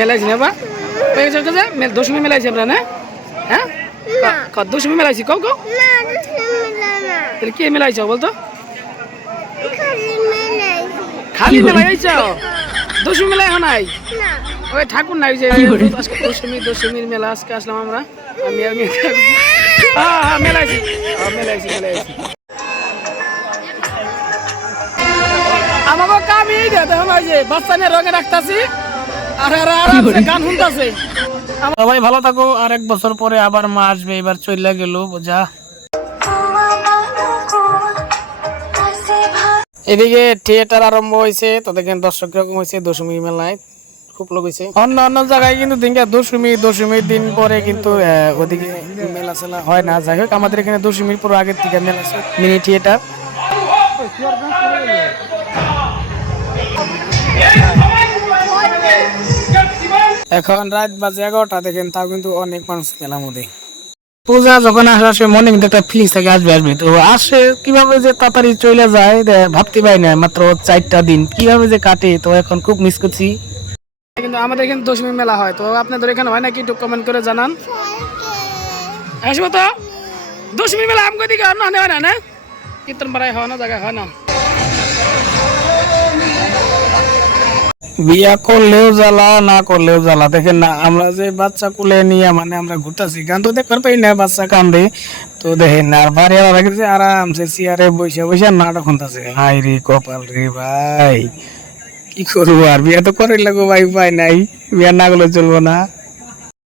মেলাইছি না বা দশমী মেলাইছি আমরা না হ্যাঁ দশমী মেলাইছি কও কও তাহলে কে মেলাইছ বলতো খালি মেলাইছ দশমী মেলা এখন নাই ওই ঠাকুর নাই যে দশমীর মেলা আজকে আসলাম আমরা আমি মেলাইছি মেলাইছি মেলাইছি আমাকে কামই দেখুন ওই যে বাচ্চা নিয়ে রঙে রাখতেছি আর গান শুনতেছে। সবাই ভালো থাকো, আর এক বছর পরে আবার মা আসবে, এবার চলে গেল বোঝা। এদিকে থিয়েটার আরম্ভ হয়েছে, তো দেখেন দর্শক কিরকম হয়েছে দশমী মেলায়, খুব লোক হয়েছে। অন্য অন্য জায়গায় কিন্তু দশমীর দিন পরে কিন্তু ওদিকে মেলা চেলা হয় না। যাই হোক আমাদের এখানে দশমীর পুরো আগের থেকে মেলা আছে, মিনি থিয়েটার। এখন রাত বাজে 11টা, দেখেন তাও কিন্তু অনেক মানুষ মেলার মধ্যে। পূজা যখন আসে মনে কিন্তু একটা ফিলিংস থাকে আসবে আসবে, তো আসে কিভাবে যে তাড়াতাড়ি চলে যায় ভাবতে পারি না। মাত্র 4টা দিন কিভাবে যে কাটে, তো এখন খুব মিস করছি। কিন্তু আমাদের এখানে দশমী মেলা হয়, তো আপনাদের এখানে হয় নাকি একটু কমেন্ট করে জানান। আসবো তো দশমী মেলা আমগো দিকে হয় না কীর্তন পাড়ায় হয় না, জায়গায় হয় না। বিয়া করলেও জ্বালা, না করলেও জ্বালা। দেখেন না আমরা যে বাচ্চা কুলে নিয়ে মানে আমরা ঘুরতেছি, গান তো দেখতে পাই না, বাচ্চা কান্দে। তো দেখেন না বাড়ি রাখছে আরামসে চেয়ারে বসে বসে নাটক শুনতেছে। হাই রে কপাল রে ভাই, কি করবো আর, বিয়া তো করে লাগবো ভাই, উপায় নাই, বিয়া না করলে চলবো না।